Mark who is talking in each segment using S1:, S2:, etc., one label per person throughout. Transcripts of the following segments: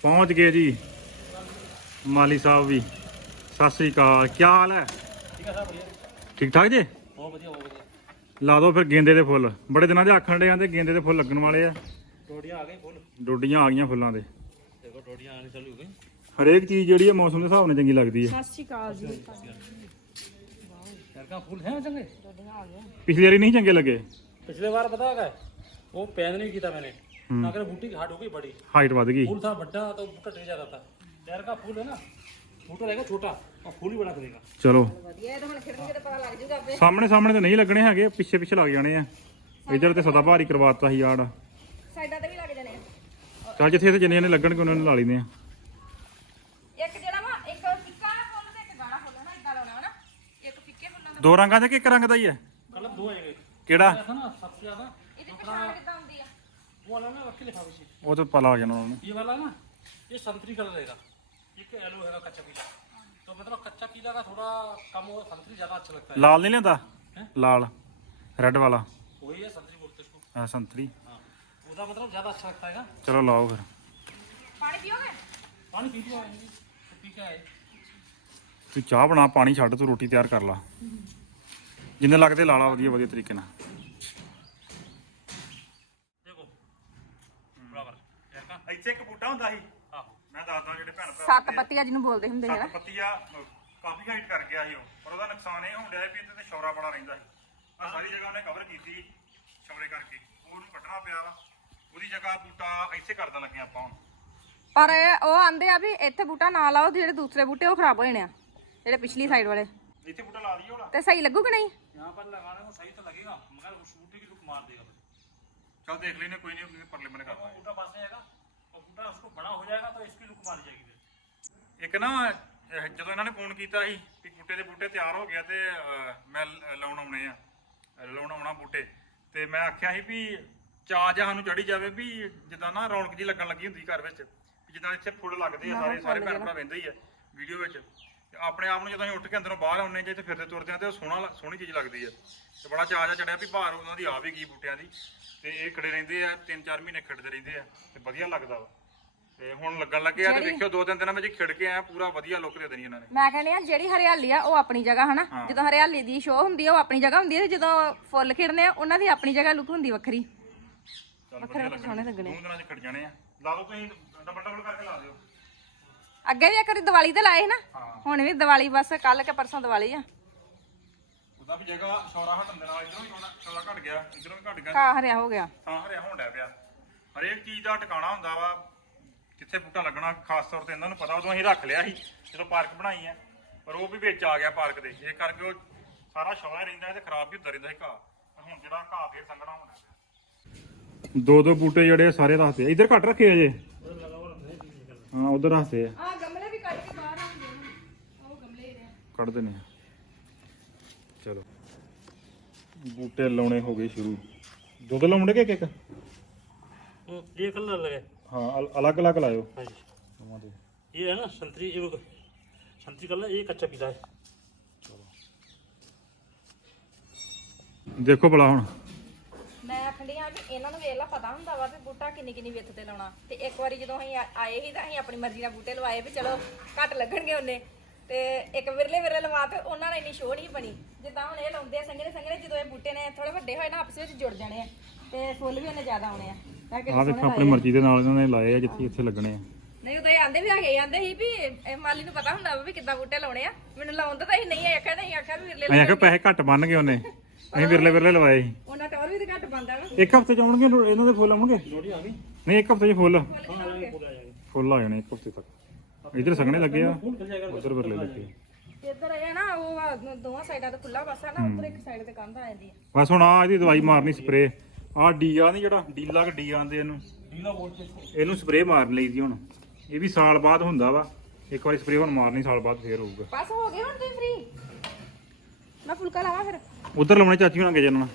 S1: पहुंच गए जी माली साहब भी। सत श्री अकाल, क्या हाल है? ठीक ठाक जी। ला दो फिर गेंदे के फुल, बड़े दिनों के आखन डे आंदे गेंदे के फुल लगन वाले आ। डोडियां आ गई फुलों के। हरेक चीज़ जी मौसम के हिसाब से चंगी लगती है। पिछली बारी नहीं चंगे लगे।
S2: पिछले बार पता है वो पैन नहीं किया मैंने, अगर बूटी की हाइट हो गई बड़ी,
S1: हाइट बढ़ गई।
S2: फूल था बड़ा तो बूटा टेढ़ा जाता था। यार का फूल है ना, बूटा रहेगा छोटा और फूल ही बड़ा करेगा।
S1: चलो सामने सामने तो नहीं लगने है, पिछे पिछे लग जाने हैं। इधर तो सदा भारी करवाता ही यार, चल जिथे जिन्ने ने लगन के उन्होंने ला लेने। दो रंगा च एक रंग का ही है।
S2: कलर दो आएंगे।
S1: केड़ा?
S2: ऐसा ना सबसे ज्यादा वो वाला ना रख के लिखा हुआ
S1: वो तो पता हो जाना उन्होंने।
S2: ये वाला ना, ये संतरी कलर रहेगा, ये येलो है कच्चा पीला। तो मतलब कच्चा पीला का थोड़ा कम हो, संतरी ज्यादा अच्छा लगता है।
S1: लाल नहीं लेंदा? लाल रेड वाला
S2: वही है संतरी बोलते हैं इसको।
S1: हाँ संतरी।
S2: हाँ उसका मतलब ज्यादा अच्छा लगता है।
S1: चलो लाओ फिर।
S2: पानी पियोगे? पानी पी लो, पी के आए।
S1: तू चाह बना, पानी छड्ड, तू रोटी तैयार कर ला। जिन्ने लगते ला ला वधिया वधिया तरीके नाल।
S2: देखो बराबर यार का
S1: ਇੱਥੇ ਇੱਕ ਬੂਟਾ ਹੁੰਦਾ ਸੀ।
S2: ਆਹੋ
S1: ਮੈਂ ਦੱਸਦਾ ਜਿਹੜੇ ਭੈਣ ਭਰਾ
S3: ਸੱਤ ਪੱਤੀਆਂ ਜਿਹਨੂੰ ਬੋਲਦੇ ਹੁੰਦੇ ਹੈ ਨਾ।
S1: ਸੱਤ ਪੱਤੀਆ ਕਾਫੀ ਹਾਈਟ ਕਰ ਗਿਆ ਸੀ ਉਹ, ਪਰ ਉਹਦਾ ਨੁਕਸਾਨ ਇਹ ਹੋਣ ਡਿਆ ਵੀ ਇੱਥੇ ਤੇ ਸ਼ੌਰਾ ਬੜਾ ਰਹਿੰਦਾ ਸੀ। ਆ ਸਾਰੀ ਜਗ੍ਹਾ ਉਹਨੇ ਕਵਰ ਕੀਤੀ ਸ਼ੌਰੇ ਕਰਕੇ, ਉਹਨੂੰ ਕੱਢਣਾ ਪਿਆ ਵਾ। ਉਹਦੀ ਜਗ੍ਹਾ ਬੂਟਾ ਇੱਥੇ ਕਰ ਦੇਣ ਲੱਗੇ ਆਪਾਂ ਹੁਣ।
S3: ਪਰ ਉਹ ਆਂਦੇ ਆ ਵੀ ਇੱਥੇ ਬੂਟਾ ਨਾ ਲਾਓ, ਜਿਹੜੇ ਦੂਸਰੇ ਬੂਟੇ ਉਹ ਖਰਾਬ ਹੋ ਜਾਣੇ ਆ, ਜਿਹੜੇ ਪਿਛਲੀ ਸਾਈਡ ਵਾਲੇ।
S1: ਇੱਥੇ ਬੂਟਾ ਲਾ ਦਈਏ ਹੁਣ।
S3: ਤੇ ਸਹੀ ਲੱਗੂ ਕਿ ਨਹੀਂ?
S2: यहाँ पर लगाने को सही तो लगेगा, मगर उस बूटे की लुक मार देगा।
S1: चल देख लेने, कोई नहीं, अपने परले मैंने करना है।
S2: बूटा पास में आएगा और बूटा उसको बड़ा हो जाएगा तो इसकी लुक मार जाएगी।
S1: ਇੱਕ ਨਾ ਜਦੋਂ ਇਹਨਾਂ ਨੇ ਫੋਨ ਕੀਤਾ ਸੀ ਵੀ ਬੂਟੇ ਦੇ ਬੂਟੇ ਤਿਆਰ ਹੋ ਗਿਆ ਤੇ ਮੈਂ ਲਾਉਣ ਆਉਣੇ ਆ, ਲਾਉਣ ਆਉਣਾ ਬੂਟੇ, ਤੇ ਮੈਂ ਆਖਿਆ ਸੀ ਵੀ ਚਾਹ ਜਾਂ ਸਾਨੂੰ ਚੜੀ ਜਾਵੇ ਵੀ ਜਿੱਦਾਂ ਨਾ ਰੌਣਕ ਜੀ ਲੱਗਣ ਲੱਗੀ ਹੁੰਦੀ ਘਰ ਵਿੱਚ, ਜਿੱਦਾਂ ਇੱਥੇ ਫੁੱਲ ਲੱਗਦੇ ਆ ਸਾਰੇ ਸਾਰੇ ਭੈਣ ਭਰਾ ਵਹਿੰਦੇ ਹੀ ਆ ਵੀਡੀਓ ਵਿੱਚ। ਤੇ ਆਪਣੇ ਆਪ ਨੂੰ ਜਦੋਂ ਅਸੀਂ ਉੱਠ ਕੇ ਅੰਦਰੋਂ ਬਾਹਰ ਆਉਂਦੇ ਜੇ ਤੇ ਫਿਰਦੇ ਤੁਰਦੇ ਆ ਤੇ ਉਹ ਸੋਹਣੀ ਚੀਜ਼ ਲੱਗਦੀ ਆ। ਤੇ ਬੜਾ ਚਾਅ ਜਿਹਾ ਚੜਿਆ ਵੀ ਬਾਹਰ ਉਹਨਾਂ ਦੀ ਆ ਵੀ ਗਈ ਬੂਟਿਆਂ ਦੀ, ਤੇ ਇਹ ਖੜੇ ਰਹਿੰਦੇ ਆ 3-4 ਮਹੀਨੇ ਖਿੜਦੇ ਰਹਿੰਦੇ ਆ ਤੇ ਵਧੀਆ ਲੱਗਦਾ ਵਾ। ਤੇ ਹੁਣ ਲੱਗਣ ਲੱਗੇ ਆ ਤੇ ਵੇਖਿਓ 2-3 ਦਿਨਾਂ ਵਿੱਚ ਖਿੜ ਕੇ ਆ ਪੂਰਾ ਵਧੀਆ ਲੁੱਕ ਦੇ ਦੇਣੀ ਇਹਨਾਂ ਨੇ।
S3: ਮੈਂ ਕਹਿੰਦੀ ਆ ਜਿਹੜੀ ਹਰਿਆਲੀ ਆ ਉਹ ਆਪਣੀ ਜਗ੍ਹਾ ਹਨਾ, ਜਦੋਂ ਹਰਿਆਲੀ ਦੀ ਸ਼ੋਅ ਹੁੰਦੀ ਆ ਉਹ ਆਪਣੀ ਜਗ੍ਹਾ ਹੁੰਦੀ ਹੈ, ਜਦੋਂ ਫੁੱਲ ਖਿੜਨੇ ਆ ਉਹਨਾਂ ਦੀ ਆਪਣੀ ਜਗ੍ਹਾ ਲੁੱਕ ਹੁੰਦੀ ਵੱਖਰੀ। ਵੱਖਰੇ ਸੋਹਣੇ ਲੱਗਣੇ
S1: 2 ਦਿਨਾਂ 'ਚ ਖਿੜ ਜਾਣੇ ਆ। ਲਾ ਲਓ ਤੁਸੀਂ ਡਬਲ ਕਰਕੇ ਲਾ ਦਿਓ।
S3: ਅੱਗੇ ਵੀ ਇੱਕ ਵਾਰੀ ਦੀਵਾਲੀ ਤੇ ਲਾਏ ਸੀ ਨਾ, ਹੁਣ ਵੀ ਦੀਵਾਲੀ ਬਸ ਕੱਲ ਕੇ ਪਰਸੋਂ ਦੀਵਾਲੀ ਆ।
S1: ਉਹਦਾ ਵੀ ਜਗ੍ਹਾ ਸ਼ੌਰਾ ਹਟਣ ਦੇ ਨਾਲ ਇਧਰੋਂ ਵੀ ਸ਼ੌਰਾ ਘਟ ਗਿਆ, ਇਧਰੋਂ ਵੀ ਘਟ ਗਿਆ,
S3: ਘਾਹ ਹਰਿਆ ਹੋ ਗਿਆ,
S1: ਥਾਂ ਹਰਿਆ ਹੋਣ ਡਿਆ ਪਿਆ। ਹਰੇਕ ਚੀਜ਼ ਦਾ ਟਿਕਾਣਾ ਹੁੰਦਾ ਵਾ, ਕਿੱਥੇ ਬੂਟਾ ਲੱਗਣਾ ਖਾਸ ਤੌਰ ਤੇ ਇਹਨਾਂ ਨੂੰ ਪਤਾ। ਉਦੋਂ ਅਸੀਂ ਰੱਖ ਲਿਆ ਸੀ ਜਦੋਂ ਪਾਰਕ ਬਣਾਈ ਆ, ਪਰ ਉਹ ਵੀ ਵਿੱਚ ਆ ਗਿਆ ਪਾਰਕ ਦੇ, ਇਹ ਕਰਕੇ ਉਹ ਸਾਰਾ ਸ਼ੌਰਾ ਰਹਿੰਦਾ ਤੇ ਖਰਾਬ ਵੀ ਹੁੰਦਾ ਰਹਿੰਦਾ ਸੀ ਘਾਹ। ਹੁਣ ਜਿਹੜਾ ਘਾਹ ਫੇਰ ਸੰਘਣਾ ਹੋਣਾ ਪਿਆ। 2-2 ਬੂਟੇ ਜਿਹੜੇ ਸਾਰੇ ਰੱਖਦੇ, ਇੱਧਰ ਘੱਟ ਰੱਖੇ ਅਜੇ। ਹਾਂ ਉਧਰ ਰੱਖਦੇ ਆ,
S3: ਆ ਗਮਲੇ ਵੀ ਕੱਢ ਕੇ ਬਾਹਰ ਆਉਂਦੇ ਨੇ, ਉਹ ਗਮਲੇ ਹੀ ਨੇ
S1: ਕੱਢ ਦਿੰਦੇ ਆ। ਚਲੋ ਬੂਟੇ ਲਾਉਣੇ ਹੋ ਗਏ ਸ਼ੁਰੂ। ਦੁੱਧ ਲਾਉਣੇ ਕਿ ਇੱਕ
S2: ये कलर लगे।
S1: हाँ अलग अलग लाओ।
S2: हाँ जी ये है ना संतरी, ये संतरी कलर, ये कच्चा पीला है।
S1: देखो भला हुण
S3: ਮੈਂ ਆਖਣੀ ਆ ਵੀ ਇਹਨਾਂ ਨੂੰ ਵੇਖ ਲਾ ਪਤਾ ਹੁੰਦਾ ਵਾ ਵੀ ਬੂਟਾ ਕਿੰਨੀ ਵਿੱਥ ਤੇ ਲਾਉਣਾ। ਤੇ ਇੱਕ ਵਾਰੀ ਜਦੋਂ ਅਸੀਂ ਆਏ ਸੀ ਤਾਂ ਅਸੀਂ ਆਪਣੀ ਮਰਜ਼ੀ ਨਾਲ ਬੂਟੇ ਲਵਾਏ ਵੀ ਚਲੋ ਘੱਟ ਲੱਗਣਗੇ ਉਹਨੇ, ਤੇ ਇੱਕ ਵਿਰਲੇ ਲਵਾ ਤੇ ਉਹਨਾਂ ਨਾਲ ਇੰਨੀ ਸ਼ੋਅ ਨਹੀਂ ਬਣੀ ਜਿੱਦਾਂ ਹੁਣ ਇਹ ਲਾਉਂਦੇ ਆ ਸੰਘਣੇ ਸੰਘਣੇ। ਜਦੋਂ ਇਹ ਬੂਟੇ ਨੇ ਥੋੜੇ ਵੱਡੇ ਹੋਏ ਨਾ ਆਪਸ ਵਿੱਚ ਜੁੜ ਜਾਣੇ ਆ ਤੇ ਫੁੱਲ ਵੀ ਉਹਨੇ ਜ਼ਿਆਦਾ ਆਉਣੇ ਆ।
S1: ਆਹ ਦੇਖੋ ਆਪਣੀ ਮਰਜ਼ੀ ਦੇ ਨਾਲ ਇਹਨਾਂ ਨੇ ਲਾਏ ਆ ਜਿੱਥੇ ਜਿੱਥੇ ਲੱਗਣੇ ਆ।
S3: ਨਹੀਂ ਉਦੋਂ ਇਹ ਆਂਦੇ ਵੀ ਹੈਗੇ, ਆਂਦੇ ਸੀ ਵੀ ਇਹ ਮਾਲੀ ਨੂੰ ਪਤਾ ਹੁੰਦਾ ਵੀ ਕਿੱਦਾਂ ਬੂਟੇ ਲਾਉਣੇ ਆ। ਮੈਨੂੰ ਲਾਉਣ ਤਾਂ ਅਸੀਂ ਨਹੀਂ ਆਖਿਆ, ਨਹੀਂ ਆਖਿਆ ਵੀ ਵਿਰਲੇ
S1: ਅਸੀਂ ਆਖਿਆ ਪੈਸੇ ਘੱਟ ਬੰਨ ਗਏ ਉਹਨੇ, ਅਸੀਂ ਵਿਰਲੇ ਲਵਾਏ ਸੀ।
S3: ਉਹਨਾਂ ਟੌਰ ਵੀ ਤੇ ਘੱਟ ਬੰਦਾ ਨਾ।
S1: ਇੱਕ ਹਫ਼ਤੇ ਚ ਆਉਣਗੇ ਇਹਨਾਂ ਦੇ ਫੁੱਲ ਆਉਣਗੇ। ਨਹੀਂ ਇੱਕ ਹਫ਼ਤੇ ਚ ਫੁੱਲ ਆ ਜਾਣੇ, ਇੱਕ ਹਫ਼ਤੇ ਤੱਕ। ਇੱਧਰ ਸੰਘਣੇ ਲੱਗੇ ਆ, ਉੱਧਰ ਵਿਰਲੇ ਲੱਗੇ।
S3: ਇੱਧਰ ਇਹ ਨਾ ਉਹ ਦੋਵਾਂ ਸਾਈਡਾਂ ਤੇ ਖੁੱਲਾ ਪਾਸਾ ਨਾ, ਉੱਧਰ ਇੱਕ ਸਾਈਡ ਤੇ ਕੰਧ ਆ ਜਾਂਦੀ ਆ।
S1: ਬਸ ਹੁਣ ਆ ਇਹਦੀ ਦਵਾਈ ਮਾਰਨੀ ਸਪਰੇ। ਆਹ ਡੀਆ ਨਹੀਂ ਜਿਹੜਾ ਡੀਲਾ ਡੀ ਆਂਦੇ ਇਹਨੂੰ, ਇਹਨੂੰ ਸਪਰੇ ਮਾਰ ਲਈਦੀ ਹੁਣ। ਇਹ ਵੀ ਸਾਲ ਬਾਅਦ ਹੁੰਦਾ ਵਾ, ਇੱਕ ਵਾਰੀ ਸਪਰੇ ਹੁਣ ਮਾਰਨੀ, ਸਾਲ ਬਾਅਦ ਫੇਰ ਹੋਊਗਾ।
S3: ਬਸ ਹੋ ਗਏ ਹੁਣ ਤੁਸੀਂ ਫ੍ਰੀ। ਮੈਂ ਫੁਲਕਾ ਲਾਵਾਂ ਫਿਰ।
S1: ਉਧਰ ਲਾਉਣੇ ਚਾਚੀ ਹੋਣਗੇ ਜਨਣਾ।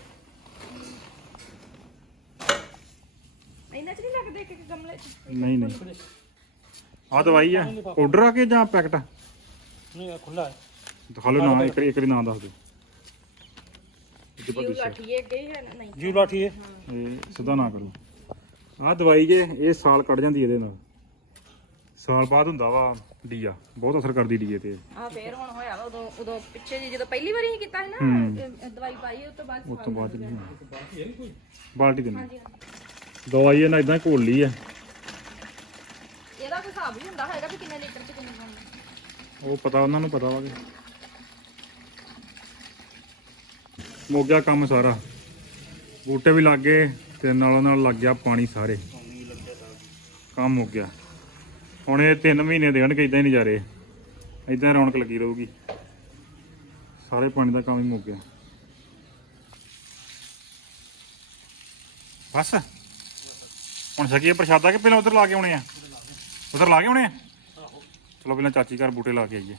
S3: ਇੰਨਾ ਚ ਨਹੀਂ ਲੱਗਦੇ ਇੱਕ ਗਮਲੇ ਚ?
S1: ਨਹੀਂ ਨਹੀਂ ਆਹ ਦਵਾਈ ਆ ਪਾਊਡਰ ਆ ਕੇ ਜਾਂ ਪੈਕਟ ਆ?
S2: नहीं खुला है।
S1: ਦਿਖਾ ਲਓ ਨਾ, ਇੱਕ ਵਾਰੀ ਨਾਂ ਦੱਸ ਦਿਓ।
S3: ਜੂ ਲਾਠੀ ਇਹ ਗਈ ਹੈ ਨਾ? ਨਹੀਂ
S2: जू लाठी है।
S1: ਇਹ ਸਿੱਧਾ ਨਾ ਕਰੋ। ਆਹ ਦਵਾਈ ਜੇ ਇਹ ਸਾਲ ਕੱਢ ਜਾਂਦੀ ਇਹਦੇ ਨਾਲ। ਸਾਲ ਬਾਅਦ ਹੁੰਦਾ ਵਾ ਡੀਆ, ਬਹੁਤ ਅਸਰ ਕਰਦੀ ਡੀਏ ਤੇ।
S3: ਆ ਫੇਰ ਹੁਣ ਹੋਇਆ ਵਾ ਉਦੋਂ ਪਿੱਛੇ ਜੀ ਜਦੋਂ ਪਹਿਲੀ ਵਾਰੀ ਹੀ ਕੀਤਾ ਸੀ ਨਾ ਦਵਾਈ ਪਾਈ ਉਸ ਤੋਂ ਬਾਅਦ
S1: ਬਾਲਟੀ ਦੇ ਨਾਲ ਦਵਾਈ ਇਹਨਾਂ ਇਦਾਂ ਘੋਲ ਲਈ ਆ।
S3: ਇਹਦਾ ਕੋਈ ਹਿਸਾਬ ਵੀ ਹੁੰਦਾ ਹੈਗਾ ਵੀ ਕਿੰਨੇ ਲੀਟਰ ਚ ਕਿੰਨੀ ਪਾਉਣੀ।
S1: ਉਹ ਪਤਾ ਉਹਨਾਂ ਨੂੰ ਪਤਾ ਵਾ ਕਿ ਮੁੱਕ ਗਿਆ ਕੰਮ ਸਾਰਾ, ਬੂਟੇ ਵੀ ਲੱਗ ਗਏ ਤੇ ਨਾਲੋਂ ਨਾਲ ਲੱਗ ਗਿਆ ਪਾਣੀ, ਸਾਰੇ ਕੰਮ ਮੁੱਕ ਗਿਆ। ਹੁਣ ਇਹ 3 ਮਹੀਨੇ ਦੇਣਗੇ ਇਦਾਂ ਹੀ ਨਜ਼ਾਰੇ, ਇਦਾਂ ਰੌਣਕ ਲੱਗੀ ਰਹੂਗੀ, ਸਾਰੇ ਪਾਣੀ ਦਾ ਕੰਮ ਹੀ ਮੁੱਕ ਗਿਆ। ਬਸ ਹੁਣ ਸਕੀਏ ਪ੍ਰਸ਼ਾਦਾ ਕਿ ਪਹਿਲਾਂ ਉਧਰ ਲਾ ਕੇ ਆਉਣੇ ਆ? ਉਧਰ ਲਾ ਕੇ ਆਉਣੇ ਆ, ਚਲੋ ਪਹਿਲਾਂ ਚਾਚੀ ਘਰ ਬੂਟੇ ਲਾ ਕੇ ਆਈਏ।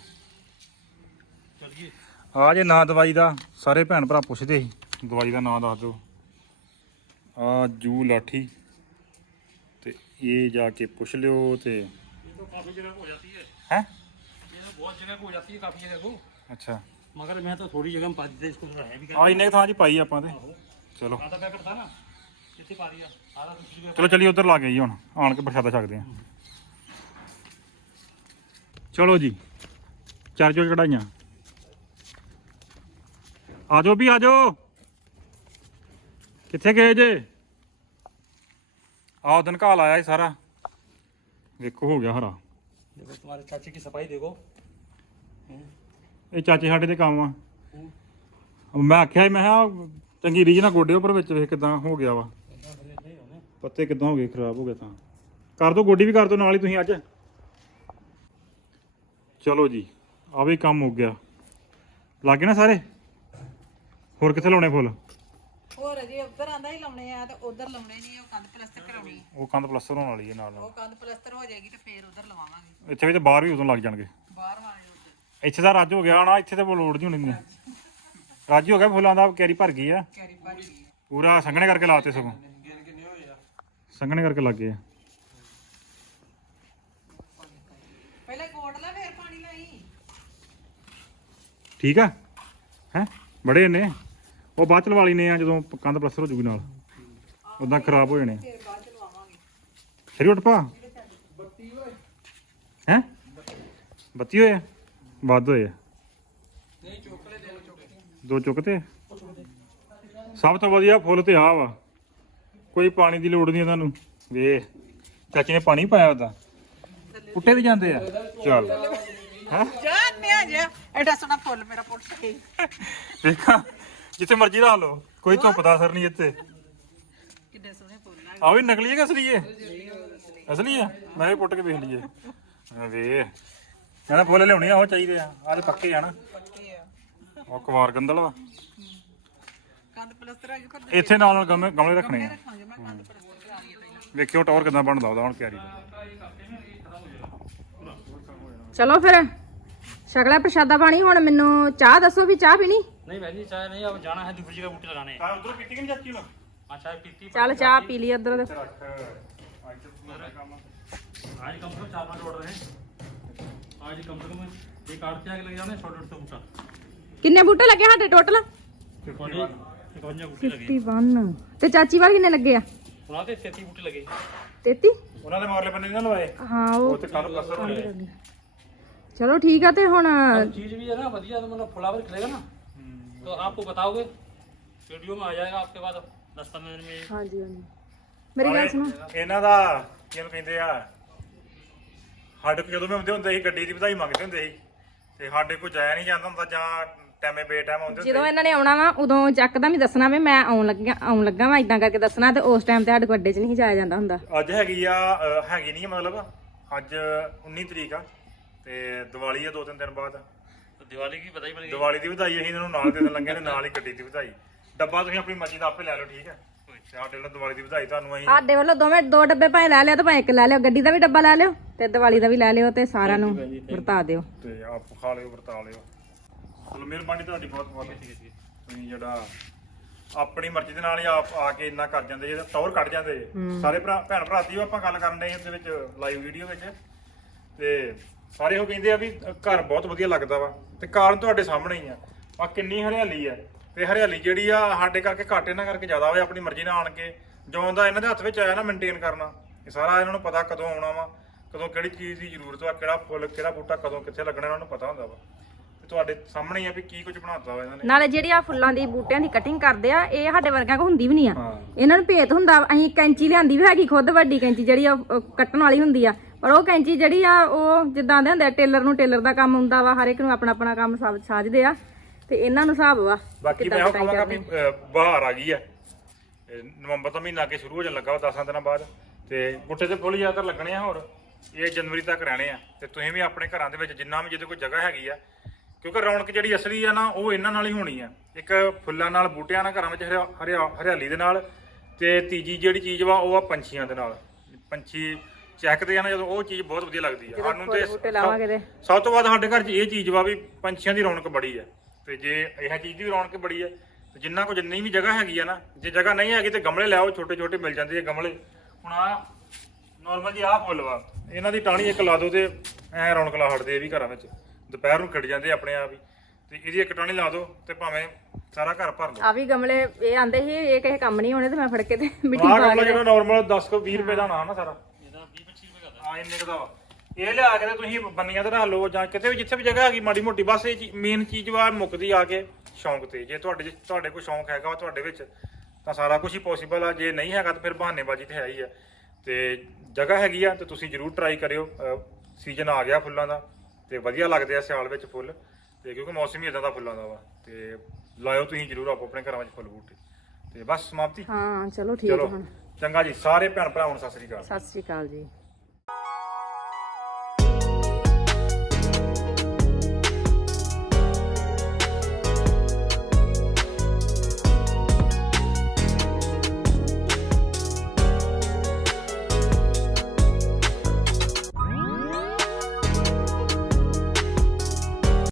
S1: ਆ ਜੇ ਨਾਂ ਦਵਾਈ ਦਾ ਸਾਰੇ ਭੈਣ ਭਰਾ ਪੁੱਛਦੇ ਸੀ, ਦਵਾਈ ਦਾ ਨਾਂ ਦੱਸ ਦਿਓ। ਆ ਜੂ ਲਾਠੀ, ਤੇ ਇਹ ਜਾ ਕੇ ਪੁੱਛ ਲਿਓ। ਤੇ
S2: तो काफी जगह को हो जाती है,
S1: है
S2: ये तो बहुत जगह को हो जाती है, काफी जगह को।
S1: अच्छा
S2: मगर मैं तो थोड़ी जगह में पा देते इसको, थोड़ा है भी
S1: ਆ ਇੰਨੇ ਥਾਂ 'ਚ ਪਾਈ ਆਪਾਂ ਤੇ। ਚਲੋ
S2: आधा पैकेट था ना, कितने पा दिया, आधा दूसरी जगह।
S1: ਚਲੋ ਚੱਲੀਏ ਉਧਰ ਲਾ ਕੇ ਆਈਏ, ਹੁਣ ਆਣ ਕੇ ਪ੍ਰਸ਼ਾਦਾ ਛਕਦੇ ਆ। ਚਲੋ ਜੀ, ਚਰਚੋ ਚੜਾਈਆਂ, ਆ ਜਾਓ ਵੀ ਆ ਜਾਓ। ਕਿੱਥੇ ਗਏ ਜੇ? ਆਹ ਦਿਨ ਘਾਲ ਆਇਆ ਸੀ ਸਾਰਾ, ਵੇਖੋ ਹੋ ਗਿਆ ਹਰਾ।
S2: देखो तुम्हारे चाची की सफाई देखो।
S1: ਇਹ ਚਾਚੇ ਸਾਡੇ ਦੇ ਕੰਮ ਆ। ਮੈਂ ਆਖਿਆ ਸੀ, ਮੈਂ ਕਿਹਾ ਚੰਗੀ ਰੀਝ ਨਾਲ ਗੋਡੇ ਉੱਪਰ, ਵਿੱਚ ਵੇਖ ਕਿਦਾਂ ਹੋ ਗਿਆ ਵਾ, ਪੱਤੇ ਕਿਦਾਂ ਹੋ ਗਏ, ਖਰਾਬ ਹੋ ਗਏ। ਤਾਂ ਕਰ ਦੋ ਗੋਡੀ ਵੀ ਕਰ ਦੋ ਨਾਲ ਹੀ ਤੁਸੀਂ ਅੱਜ। ਚਲੋ ਜੀ, ਆ ਵੀ ਕੰਮ ਹੋ ਗਿਆ, ਲੱਗ ਗਏ ਨਾ ਸਾਰੇ। ਹੋਰ ਕਿੱਥੇ ਲਾਉਣੇ ਫੁੱਲ?
S4: ਹੋਰ ਜੀ ਉੱਧਰ ਆਂਦਾ ਹੀ ਲਾਉਣੇ ਆ ਤੇ ਉਧਰ ਲਾਉਣੇ ਨਹੀਂ, ਉਹ ਕੰਧ ਪਲਸਤਰ ਕਰਾਉਣੀ।
S1: ਉਹ ਕੰਧ ਪਲਸਤਰ ਹੋਣ ਵਾਲੀ ਹੈ ਨਾਲ
S4: ਉਹ
S1: ਨਾਲ।
S4: ਕੰਧ ਪਲਸਤਰ ਹੋ ਜਾਏਗੀ ਤੇ ਫੇਰ ਉਧਰ ਲਵਾਵਾਂਗੇ।
S1: ਇੱਥੇ ਵੀ ਤੇ ਬਾਹਰ ਵੀ ਉਦੋਂ ਲੱਗ ਜਾਣਗੇ।
S4: ਬਾਹਰ ਵਾਲੇ ਉਧਰ
S1: ਇੱਥੇ ਤਾਂ ਰੱਜ ਹੋ ਗਿਆ ਹੋਣਾ, ਇੱਥੇ ਤਾਂ ਲੋੜ ਨਹੀਂ ਹੋਣੀ। ਰੱਜ ਹੀ ਹੋ ਗਿਆ, ਫੁੱਲਾਂ ਦਾ ਕੈਰੀ ਭਰ ਗਈ ਆ
S4: ਕੈਰੀ ਭਾਜੀ
S1: ਪੂਰਾ, ਸੰਘਣੇ ਕਰਕੇ ਲਾਤੇ ਸਗੋਂ, ਸੰਘਣੇ ਕਰਕੇ ਲੱਗ ਗਏ ਆ।
S4: ਪਹਿਲਾਂ ਕੋਟ ਲਾ ਫੇਰ ਪਾਣੀ ਲਾਈ।
S1: ਠੀਕ ਆ ਹੈ, ਬੜੇ ਨੇ ਉਹ ਬਾਅਦ ਚ ਲਵਾ ਲੈਨੇ ਆ ਜਦੋਂ ਕੰਧ ਪਲਸਤਰ ਹੋ ਜੂਗੀ ਨਾਲ, ਉਦਾਂ ਖਰਾਬ ਹੋ ਜਾਣੇ।
S4: ਫੇਰ ਬਾਅਦ ਚ ਲਵਾਵਾਂਗੇ।
S1: ਸਰੀ ਉੱਠ ਪਾ ਹੈ, ਬੱਤੀ ਹੋਏ ਆ, ਵੱਧ ਹੋਏ ਆ। ਦੋ ਚੁੱਕਤੇ। ਸਭ ਤੋਂ ਵਧੀਆ ਫੁੱਲ ਤੇ ਆ ਵਾ, ਕੋਈ ਪਾਣੀ ਦੀ ਲੋੜ ਨਹੀਂ ਇਹਨਾਂ ਨੂੰ। ਵੇ ਚਾਚੀ ਨੇ ਪਾਣੀ ਪਾਇਆ ਉਹਦਾ, ਪੁੱਟੇ ਵੀ ਜਾਂਦੇ ਆ। ਚੱਲ ਹੈ,
S4: ਜਾਨ ਆ ਜਾ, ਐਡਾ ਸੋਹਣਾ ਫੁੱਲ ਮੇਰਾ ਪੁੱਟ ਸਕੇ।
S1: ਦੇਖਾਂ ਜਿੱਥੇ ਮਰਜ਼ੀ ਲਾ ਲਓ, ਕੋਈ ਧੁੱਪ ਦਾ ਅਸਰ ਨਹੀਂ ਇੱਥੇ।
S4: ਕਿੰਨੇ ਸੋਹਣੇ ਫੁੱਲ ਆ।
S1: ਆਹ ਵੀ ਨਕਲੀ ਹੈ ਕਿ ਅਸਲੀ ਹੈ? ਅਸਲੀ ਹੈ, ਮੈਂ ਵੀ ਪੁੱਟ ਕੇ ਵੇਖ ਲਈਏ। ਵੇ ਕਹਿੰਦਾ ਫੁੱਲ ਲਿਆਉਣੇ ਆ, ਉਹ ਚਾਹੀਦੇ ਆ, ਆਹ ਤੇ ਪੱਕੇ ਆ ਨਾ।
S4: ਪੱਕੇ ਆ,
S1: ਉਹ ਕੁਵਾਰ ਗੰਦਲ ਵਾ।
S4: ਕੰਧ ਪਲਸਤਰ ਆ ਗਈ ਪਰ
S1: ਇੱਥੇ ਨਾਲ ਨਾਲ ਗਮਲੇ ਰੱਖਣੇ ਆ।
S4: ਰੱਖਾਂਗੇ। ਮੈਂ ਕੰਧ ਪਲਸਤਰ ਕਰਾ ਰਹੀ ਪਹਿਲਾਂ।
S1: ਵੇਖਿਓ ਟੌਰ ਕਿਦਾਂ ਬਣਦਾ ਉਹਦਾ ਹੁਣ ਕਿਆਰੀ ਦਾ।
S3: ਚਲੋ ਫਿਰ ਸ਼ਕਲਾ ਪ੍ਰਸ਼ਾਦਾ ਪਾਣੀ। ਹੁਣ ਮੈਨੂੰ ਚਾਹ ਦੱਸੋ ਵੀ ਚਾਹ ਪੀਣੀ?
S2: नहीं बहन जी चाय नहीं, अब जाना है दूसरी जगह बूटे लगाने।
S1: ਤਾਂ ਉਧਰੋਂ ਪੀਤੀ ਕਿ ਨਹੀਂ ਚਾਚੀ ਨੂੰ?
S2: हाँ चाय पीती।
S3: ਚੱਲ ਚਾਹ ਪੀ ਲਈ ਉਧਰ।
S1: ਰੱਖ ਅੱਜ ਕੰਮ
S2: आज कम से कम 4-5 ऑर्डर हैं। आज कम से कम एक 8 लग जाने, 100-150 बूटा।
S3: ਕਿੰਨੇ ਬੂਟੇ ਲੱਗੇ ਸਾਡੇ ਟੋਟਲ?
S2: 51 बूटे लगे।
S3: 51। ਤੇ ਚਾਚੀ ਵਾਲ ਕਿੰਨੇ ਲੱਗੇ ਆ?
S2: वहाँ से 33 बूटे लगे।
S3: 33।
S1: ਉਹਨਾਂ ਦੇ ਮਗਰਲੇ ਬੰਦੇ ਨਹੀਂ ਨਾ ਲਵਾਏ,
S3: ਹਾਂ
S1: ਉਹ
S3: ਉਹ
S1: ਤੇ ਕੱਲ ਪਲਸਤਰ ਹੋਣੇ।
S3: ਚਲੋ ਠੀਕ ਆ। ਤੇ ਹੁਣ
S2: चीज भी है ना बढ़िया, तो मतलब फ्लावर खिलेगा ना, तो आपको बताओगे, वीडियो में आ जाएगा आपके बाद 10-15 दिन में।
S3: ਹਾਂਜੀ ਹਾਂਜੀ ਮੇਰੀ ਗੱਲ ਸੁਣੋ।
S1: ਇਹਨਾਂ ਦਾ ਕਿਹਨੂੰ ਕਹਿੰਦੇ ਆ, ਸਾਡੇ ਕੋਲ ਜਦੋਂ ਵੀ ਆਉਂਦੇ ਹੁੰਦੇ ਸੀ ਗੱਡੀ ਦੀ ਵਧਾਈ ਮੰਗਦੇ ਹੁੰਦੇ ਸੀ, ਤੇ ਸਾਡੇ ਕੋਲ ਜਾਇਆ ਨਹੀਂ ਜਾਂਦਾ ਹੁੰਦਾ, ਜਾਂ ਟਾਈਮੇ ਬੇ ਟਾਈਮ ਆਉਂਦੇ
S3: ਜਦੋਂ ਇਹਨਾਂ ਨੇ ਆਉਣਾ ਵਾ ਉਦੋਂ ਚੱਕਦਾ ਵੀ ਦੱਸਣਾ ਵੀ ਮੈਂ ਆਉਣ ਲੱਗਾ ਵਾ, ਇਦਾਂ ਕਰਕੇ ਦੱਸਣਾ। ਤੇ ਉਸ ਟਾਈਮ ਤੇ ਸਾਡੇ ਕੋਲ ਅੱਡੇ 'ਚ ਨਹੀਂ ਜਾਇਆ ਜਾਂਦਾ ਹੁੰਦਾ।
S1: ਅੱਜ ਹੈਗੀ ਆ ਹੈਗੀ ਨਹੀਂ ਮਤਲਬ ਅੱਜ 19 ਤਰੀਕ ਆ, ਤੇ ਦੀਵਾਲੀ ਆ 2-3 ਦਿਨ ਬਾਅਦ।
S2: तो दिवाली की बधाई बनेगी।
S1: ਦੀਵਾਲੀ ਦੀ ਵਧਾਈ ਅਸੀਂ ਇਹਨਾਂ ਨੂੰ ਨਾਲ ਦੇ ਦੇਣ ਲੱਗੇ ਨੇ, ਨਾਲ ਹੀ ਗੱਡੀ ਦੀ ਵਧਾਈ। ਡੱਬਾ ਤੁਸੀਂ ਆਪਣੀ ਮਰਜ਼ੀ ਦਾ ਆਪੇ ਲੈ ਲਓ, ਠੀਕ ਹੈ? ਤੇ ਸਾਡੇ ਵੱਲੋਂ ਦੀਵਾਲੀ ਦੀ ਵਧਾਈ ਤੁਹਾਨੂੰ ਅਸੀਂ।
S3: ਸਾਡੇ ਵੱਲੋਂ ਦੋਵੇਂ 2 ਡੱਬੇ ਭਾਵੇਂ ਲੈ ਲਿਓ ਤੇ ਭਾਵੇਂ 1 ਲੈ ਲਿਓ, ਗੱਡੀ ਦਾ ਵੀ ਡੱਬਾ ਲੈ ਲਿਓ ਤੇ ਦੀਵਾਲੀ ਦਾ ਵੀ ਲੈ ਲਿਓ, ਤੇ ਸਾਰਿਆਂ ਨੂੰ ਵਰਤਾ ਦਿਓ।
S1: ਤੇ ਆਪ ਖਾ ਲਿਓ, ਵਰਤਾ ਲਿਓ। ਚਲੋ ਮਿਹਰਬਾਨੀ ਤੁਹਾਡੀ ਬਹੁਤ ਬਹੁਤ। ਤੁਸੀਂ ਜਿਹੜਾ ਆਪਣੀ ਮਰਜ਼ੀ ਦੇ ਨਾਲ ਹੀ ਆਪ ਆ ਕੇ ਇੰਨਾ ਕਰ ਜਾਂਦੇ ਜੇ, ਟੌਰ ਕੱਢ ਜਾਂਦੇ ਜੇ। ਸਾਰੇ ਭੈਣ ਭਰਾ ਦੀ ਆਪਾਂ ਗੱਲ ਕਰਨ ਦੇ ਇਹਦੇ ਵਿੱਚ ਲਾਈਵ ਵੀਡੀਓ ਵਿੱਚ, ਤੇ ਸਾਰੇ ਉਹ ਕਹਿੰਦੇ ਆ ਵੀ ਘਰ ਬਹੁਤ ਵਧੀਆ ਲੱਗਦਾ ਵਾ, ਤੇ ਕਾਰਨ ਤੁਹਾਡੇ ਸਾਹਮਣੇ ਹੀ ਆ ਕਿੰਨੀ ਹਰਿਆਲੀ ਆ। ਤੇ ਹਰਿਆਲੀ ਜਿਹੜੀ ਆ ਸਾਡੇ ਕਰਕੇ ਘੱਟ, ਇਹਨਾਂ ਕਰਕੇ ਜ਼ਿਆਦਾ ਹੋਵੇ। ਆਪਣੀ ਮਰਜ਼ੀ ਨਾਲ ਆਣ ਕੇ ਜਿਉਂ ਦਾ ਇਹਨਾਂ ਦੇ ਹੱਥ ਵਿੱਚ ਆਇਆ ਨਾ ਮੇਨਟੇਨ ਕਰਨਾ, ਇਹ ਸਾਰਾ ਇਹਨਾਂ ਨੂੰ ਪਤਾ ਕਦੋਂ ਆਉਣਾ ਵਾ, ਕਦੋਂ ਕਿਹੜੀ ਚੀਜ਼ ਦੀ ਜ਼ਰੂਰਤ ਵਾ, ਕਿਹੜਾ ਫੁੱਲ ਕਿਹੜਾ ਬੂਟਾ ਕਦੋਂ ਕਿੱਥੇ ਲੱਗਣਾ ਉਹਨਾਂ ਨੂੰ ਪਤਾ ਹੁੰਦਾ ਵਾ। ਤੇ ਤੁਹਾਡੇ ਸਾਹਮਣੇ ਹੀ ਆ ਵੀ ਕੀ ਕੁਝ ਬਣਾਤਾ ਵਾ ਇਹਨਾਂ ਨੇ।
S3: ਨਾਲੇ ਜਿਹੜੀ ਆ ਫੁੱਲਾਂ ਦੀ ਬੂਟਿਆਂ ਦੀ ਕਟਿੰਗ ਕਰਦੇ ਆ ਇਹ ਸਾਡੇ ਵਰਗਿਆਂ ਕੋ ਹੁੰਦੀ ਵੀ ਨਹੀਂ ਆ।
S1: ਹਾਂ।
S3: ਇਹਨਾਂ ਨੂੰ ਭੇਤ ਹੁੰਦਾ, ਅਸੀਂ ਕੈਂਚੀ ਲਿਆਂਦੀ ਵੀ ਹੈਗੀ ਖੁਦ, ਵੱਡੀ ਕੈਂਚੀ ਜਿਹੜੀ ਆ ਉਹ ਕੱਟਣ ਵਾਲੀ ਹੁੰਦੀ ਆ, ਪਰ ਉਹ ਕੈਂਚੀ ਜਿਹੜੀ ਆ ਉਹ ਜਿੱਦਾਂ ਦੇ ਹੁੰਦੇ ਆ ਟੇਲਰ ਨੂੰ ਟੇਲਰ ਦਾ ਕੰਮ ਹੁੰਦਾ ਵਾ, ਹਰ ਇੱਕ ਨੂੰ ਆਪਣਾ ਆਪਣਾ ਕੰਮ ਸਾਜਦੇ ਆ ਤੇ ਇਹਨਾਂ ਨੂੰ ਹਿਸਾਬ ਵਾ।
S1: ਬਾਕੀ ਮੈਂ ਉਹ ਕਹਾਂਗਾ ਵੀ ਬਹਾਰ ਆ ਗਈ ਆ, ਨਵੰਬਰ ਦਾ ਮਹੀਨਾ ਅੱਗੇ ਸ਼ੁਰੂ ਹੋ ਜਾਣ ਲੱਗਾ ਵਾ 10 ਦਿਨਾਂ ਬਾਅਦ, ਤੇ ਬੂਟੇ ਤੇ ਫੁੱਲ ਜ਼ਿਆਦਾਤਰ ਲੱਗਣੇ ਆ। ਹੋਰ ਇਹ ਜਨਵਰੀ ਤੱਕ ਰਹਿਣੇ ਆ। ਤੇ ਤੁਸੀਂ ਵੀ ਆਪਣੇ ਘਰਾਂ ਦੇ ਵਿੱਚ ਜਿੰਨਾ ਵੀ ਜਿਹਦੇ ਕੋਈ ਜਗ੍ਹਾ ਹੈਗੀ ਆ, ਕਿਉਂਕਿ ਰੌਣਕ ਜਿਹੜੀ ਅਸਲੀ ਆ ਨਾ ਉਹ ਇਹਨਾਂ ਨਾਲ ਹੀ ਹੋਣੀ ਆ, ਇੱਕ ਫੁੱਲਾਂ ਨਾਲ ਬੂਟਿਆਂ ਨਾਲ ਘਰਾਂ ਵਿੱਚ ਹਰਿਆਲੀ ਦੇ ਨਾਲ, ਤੇ ਤੀਜੀ ਜਿਹੜੀ ਚੀਜ਼ ਵਾ ਉਹ ਆ ਪੰਛੀਆਂ ਦੇ ਨਾਲ। ਪੰਛੀ ਚਹਿਕਦੇ ਆ ਨਾ ਜਦੋਂ, ਉਹ ਚੀਜ਼ ਬਹੁਤ ਵਧੀਆ ਲੱਗਦੀ ਆ ਸਾਨੂੰ। ਤੇ ਸਭ ਤੋਂ ਵੱਧ ਸਾਡੇ ਘਰ 'ਚ ਇਹ ਚੀਜ਼ ਵਾ ਵੀ ਪੰਛੀਆਂ ਦੀ ਰੌਣਕ ਬੜੀ ਆ, ਤੇ ਜੇ ਇਹ ਚੀਜ਼ ਦੀ ਰੌਣਕ ਬੜੀ ਆ ਤੇ ਜਿੰਨਾ ਕੁ ਜਿੰਨੀ ਵੀ ਜਗ੍ਹਾ ਹੈਗੀ ਆ ਨਾ, ਜੇ ਜਗ੍ਹਾ ਨਹੀਂ ਹੈਗੀ ਤੇ ਗਮਲੇ ਲਿਆਓ, ਛੋਟੇ ਛੋਟੇ ਮਿਲ ਜਾਂਦੇ ਆ ਗਮਲੇ। ਹੁਣ ਆ ਨੋਰਮਲ ਜੀ ਆਹ ਫੁੱਲ ਵਾ, ਇਹਨਾਂ ਦੀ ਟਾਹਣੀ ਇੱਕ ਲਾ ਦੋ ਤੇ ਐ ਰੌਣਕ ਲਾ ਹਟਦੇ ਇਹ ਵੀ ਘਰਾਂ ਵਿੱਚ, ਦੁਪਹਿਰ ਨੂੰ ਖਿੜ ਜਾਂਦੇ ਆਪਣੇ ਆਪ ਹੀ। ਤੇ ਇਹਦੀ ਇੱਕ ਟਾਹਣੀ ਲਾ ਦੋ ਤੇ ਭਾਵੇਂ ਸਾਰਾ ਘਰ ਭਰ ਲਓ।
S3: ਆ ਵੀ ਗਮਲੇ ਇਹ ਆਂਦੇ ਸੀ ਇਹ ਕਿਸੇ ਕੰਮ ਨਹੀਂ ਹੋਣੇ, ਤੇ ਮੈਂ ਫੜ ਕੇ ਤੇ ਮਿੱਟੀ
S1: ਆਹ
S3: ਪਾ
S1: ਗਮਲਾ
S3: ਕੇ
S1: ਜਿਹੜਾ ਨਾਰਮਲ 10-20 ਰੁਪਏ ਦਾ ਹੋਣਾ ਨਾ ਸਾਰਾ,
S2: ਇਹਦਾ 20-25 ਰੁਪਏ ਦਾ।
S1: ਆ ਇੰਨੇ ਕੁ ਦਾ ਵਾ। ਇਹ ਲਿਆ ਕੇ ਤੇ ਤੁਸੀਂ ਬੰਨੀਆਂ ਤੇ ਰੱਖ ਲਓ, ਜਾਂ ਕਿਤੇ ਵੀ ਜਿੱਥੇ ਵੀ ਜਗ੍ਹਾ ਹੈਗੀ ਮਾੜੀ ਮੋਟੀ। ਬਸ ਇਹ ਮੇਨ ਚੀਜ਼ ਵਾ ਮੁੱਕਦੀ ਆ ਕੇ ਸ਼ੌਂਕ ਤੇ। ਜੇ ਤੁਹਾਡੇ ਕੋਈ ਸ਼ੌਂਕ ਹੈਗਾ ਵਾ ਤੁਹਾਡੇ ਵਿੱਚ ਤਾਂ ਸਾਰਾ ਕੁਝ ਹੀ ਪੋਸੀਬਲ ਆ, ਜੇ ਨਹੀਂ ਹੈਗਾ ਤਾਂ ਫਿਰ ਬਹਾਨੇਬਾਜ਼ੀ ਤੇ ਹੈ ਹੀ ਆ। ਤੇ ਜਗ੍ਹਾ ਹੈਗੀ ਆ ਤੇ ਤੁਸੀਂ ਜ਼ਰੂਰ ਟਰਾਈ ਕਰਿਓ। ਸੀਜ਼ਨ ਆ ਗਿਆ ਫੁੱਲਾਂ ਦਾ ਤੇ ਵਧੀਆ ਲੱਗਦੇ ਆ ਸਿਆਲ ਵਿੱਚ ਫੁੱਲ, ਤੇ ਕਿਉਂਕਿ ਮੌਸਮ ਹੀ ਇਦਾਂ ਦਾ ਫੁੱਲਾਂ ਦਾ ਵਾ। ਤੇ ਲਾਇਓ ਤੁਸੀਂ ਜ਼ਰੂਰ ਆਪੋ ਆਪਣੇ ਘਰਾਂ ਵਿੱਚ ਫੁੱਲ ਬੂਟੇ। ਤੇ ਬਸ ਸਮਾਪਤੀ।
S3: ਹਾਂ ਚਲੋ ਠੀਕ ਆ ਹੁਣ।
S1: ਚੰਗਾ ਜੀ, ਸਾਰੇ ਭੈਣ ਭਰਾਵਾਂ ਨੂੰ ਸਤਿ ਸ੍ਰੀ ਅਕਾਲ।
S3: ਸਤਿ ਸ੍ਰੀ ਅਕਾਲ ਜੀ।